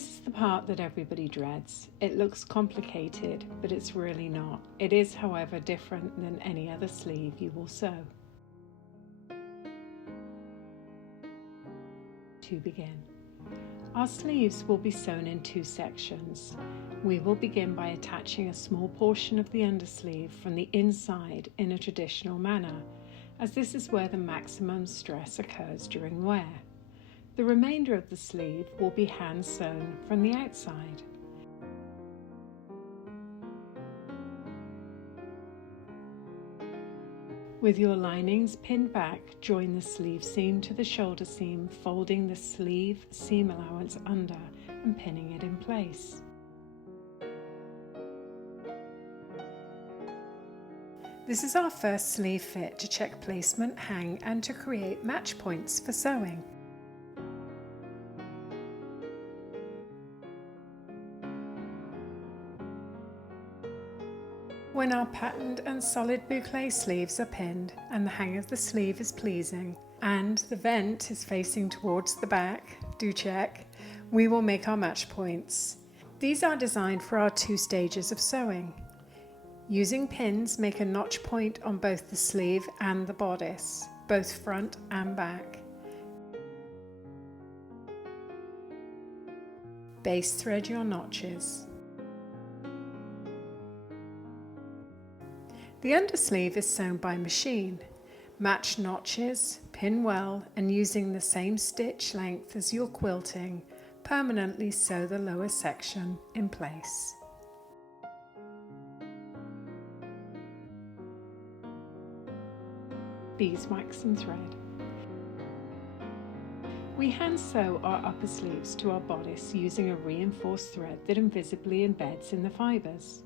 This is the part that everybody dreads. It looks complicated, but it's really not. It is, however, different than any other sleeve you will sew. To begin, our sleeves will be sewn in two sections. We will begin by attaching a small portion of the undersleeve from the inside in a traditional manner, as this is where the maximum stress occurs during wear. The remainder of the sleeve will be hand sewn from the outside. With your linings pinned back, join the sleeve seam to the shoulder seam, folding the sleeve seam allowance under and pinning it in place. This is our first sleeve fit to check placement, hang, and to create match points for sewing. When our patterned and solid boucle sleeves are pinned and the hang of the sleeve is pleasing and the vent is facing towards the back, do check, we will make our match points. These are designed for our 2 stages of sewing. Using pins, make a notch point on both the sleeve and the bodice, both front and back. Base thread your notches. The undersleeve is sewn by machine. Match notches, pin well, and using the same stitch length as your quilting, permanently sew the lower section in place. Beeswax and thread. We hand sew our upper sleeves to our bodice using a reinforced thread that invisibly embeds in the fibres.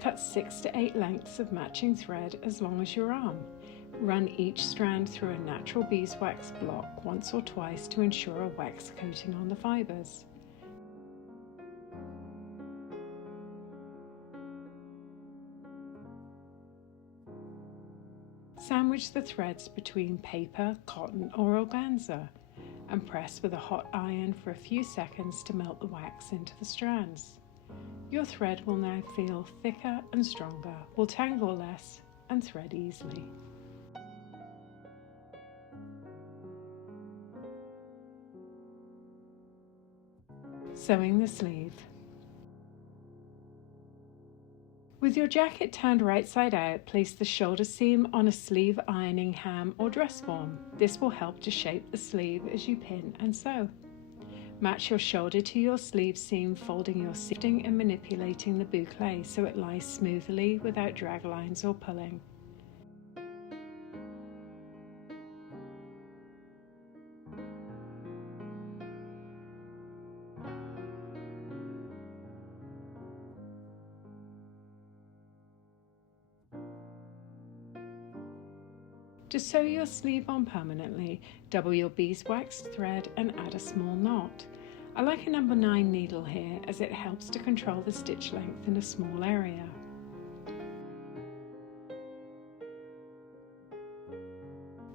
Cut 6 to 8 lengths of matching thread as long as your arm. Run each strand through a natural beeswax block once or twice to ensure a wax coating on the fibres. Sandwich the threads between paper, cotton or organza and press with a hot iron for a few seconds to melt the wax into the strands. Your thread will now feel thicker and stronger, will tangle less and thread easily. Sewing the sleeve. With your jacket turned right side out, place the shoulder seam on a sleeve ironing ham or dress form. This will help to shape the sleeve as you pin and sew. Match your shoulder to your sleeve seam, folding your seam and manipulating the boucle so it lies smoothly without drag lines or pulling. To sew your sleeve on permanently, double your beeswax thread and add a small knot. I like a number 9 needle here as it helps to control the stitch length in a small area.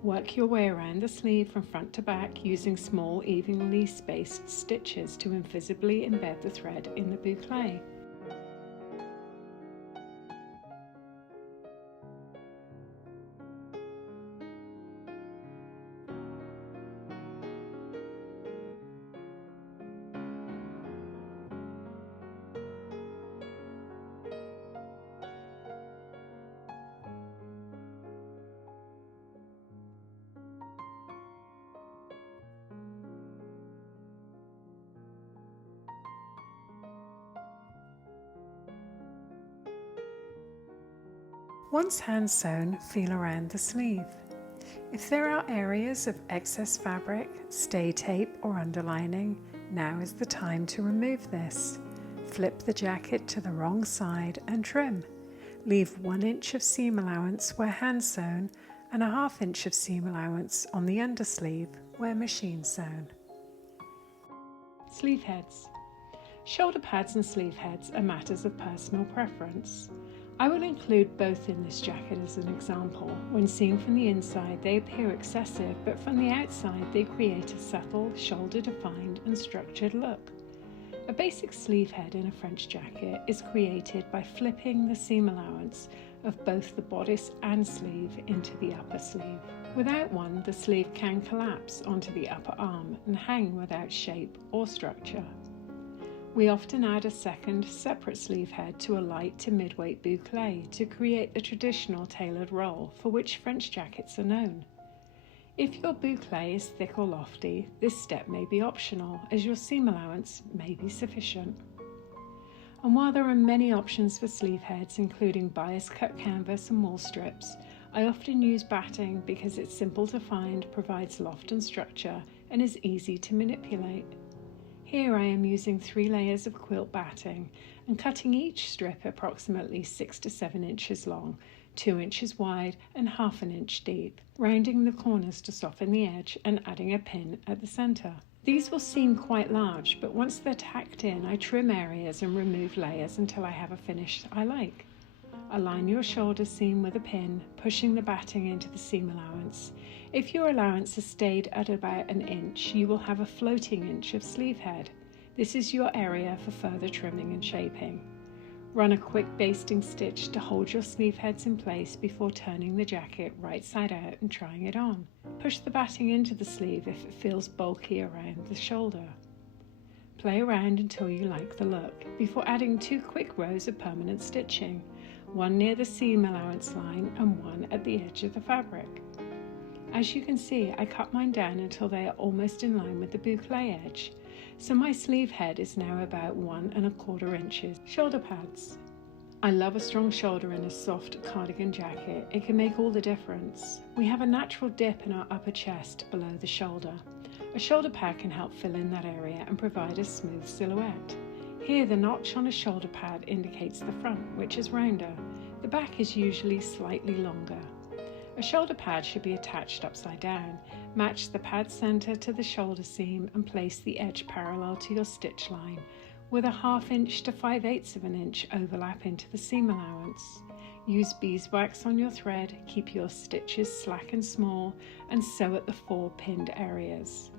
Work your way around the sleeve from front to back using small evenly spaced stitches to invisibly embed the thread in the boucle. Once hand sewn, feel around the sleeve. If there are areas of excess fabric, stay tape or underlining, now is the time to remove this. Flip the jacket to the wrong side and trim. Leave 1 inch of seam allowance where hand sewn and a 1/2 inch of seam allowance on the undersleeve where machine sewn. Sleeve heads. Shoulder pads and sleeve heads are matters of personal preference. I will include both in this jacket as an example. When seen from the inside, they appear excessive, but from the outside, they create a subtle, shoulder-defined and structured look. A basic sleeve head in a French jacket is created by flipping the seam allowance of both the bodice and sleeve into the upper sleeve. Without one, the sleeve can collapse onto the upper arm and hang without shape or structure. We often add a second separate sleeve head to a light to mid-weight boucle to create the traditional tailored roll for which French jackets are known. If your boucle is thick or lofty, this step may be optional as your seam allowance may be sufficient. And while there are many options for sleeve heads, including bias cut canvas and wool strips, I often use batting because it's simple to find, provides loft and structure, and is easy to manipulate. Here I am using 3 layers of quilt batting and cutting each strip approximately 6 to 7 inches long, 2 inches wide and ½ inch deep, rounding the corners to soften the edge and adding a pin at the centre. These will seem quite large, but once they're tacked in, I trim areas and remove layers until I have a finish I like. Align your shoulder seam with a pin, pushing the batting into the seam allowance. If your allowance has stayed at about 1 inch, you will have a floating inch of sleeve head. This is your area for further trimming and shaping. Run a quick basting stitch to hold your sleeve heads in place before turning the jacket right side out and trying it on. Push the batting into the sleeve if it feels bulky around the shoulder. Play around until you like the look, before adding 2 quick rows of permanent stitching, one near the seam allowance line and one at the edge of the fabric. As you can see, I cut mine down until they are almost in line with the boucle edge, so my sleeve head is now about 1 1/4 inches. Shoulder pads. I love a strong shoulder in a soft cardigan jacket. It can make all the difference. We have a natural dip in our upper chest below the shoulder. A shoulder pad can help fill in that area and provide a smooth silhouette. Here the notch on a shoulder pad indicates the front, which is rounder. The back is usually slightly longer. A shoulder pad should be attached upside down. Match the pad center to the shoulder seam and place the edge parallel to your stitch line, with a ½ inch to 5/8 of an inch overlap into the seam allowance. Use beeswax on your thread, keep your stitches slack and small, and sew at the 4 pinned areas.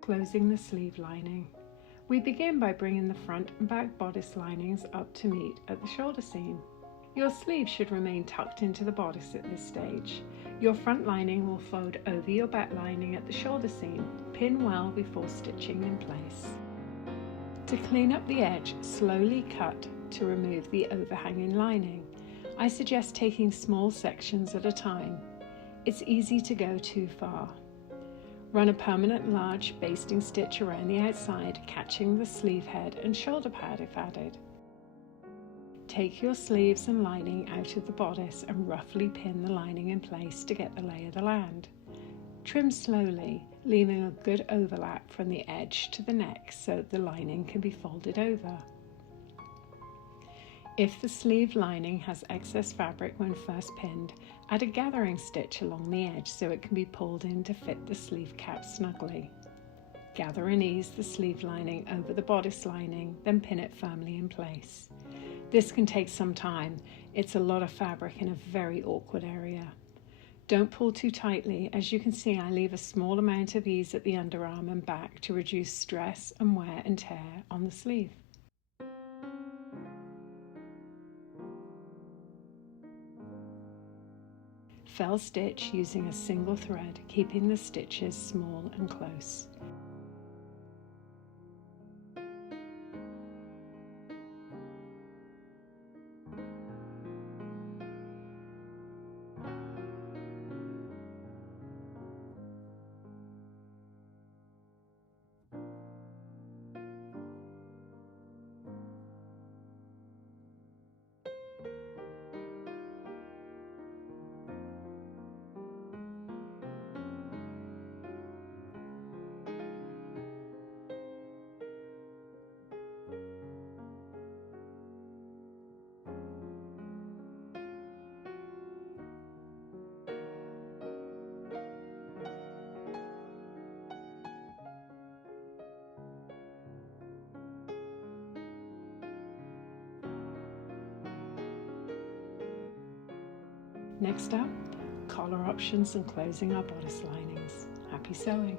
Closing the sleeve lining. We begin by bringing the front and back bodice linings up to meet at the shoulder seam. Your sleeve should remain tucked into the bodice at this stage. Your front lining will fold over your back lining at the shoulder seam. Pin well before stitching in place. To clean up the edge, slowly cut to remove the overhanging lining. I suggest taking small sections at a time. It's easy to go too far. Run a permanent large basting stitch around the outside, catching the sleeve head and shoulder pad if added. Take your sleeves and lining out of the bodice and roughly pin the lining in place to get the lay of the land. Trim slowly, leaving a good overlap from the edge to the neck so the lining can be folded over. If the sleeve lining has excess fabric when first pinned, add a gathering stitch along the edge so it can be pulled in to fit the sleeve cap snugly. Gather and ease the sleeve lining over the bodice lining, then pin it firmly in place. This can take some time. It's a lot of fabric in a very awkward area. Don't pull too tightly. As you can see, I leave a small amount of ease at the underarm and back to reduce stress and wear and tear on the sleeve. Fell stitch using a single thread, keeping the stitches small and close. Next up, collar options and closing our bodice linings. Happy sewing!